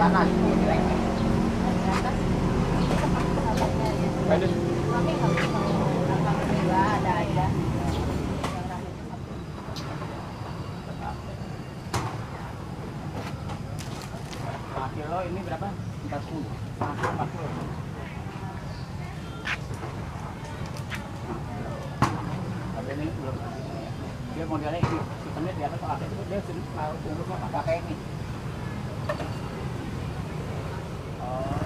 panas. Ada aja. 5 kilo ini berapa? 40. 40. Tapi ini belum. Dia modelnya ini, sistemnya di atas pakai itu dia mau bungkusnya pakai ini. Oh.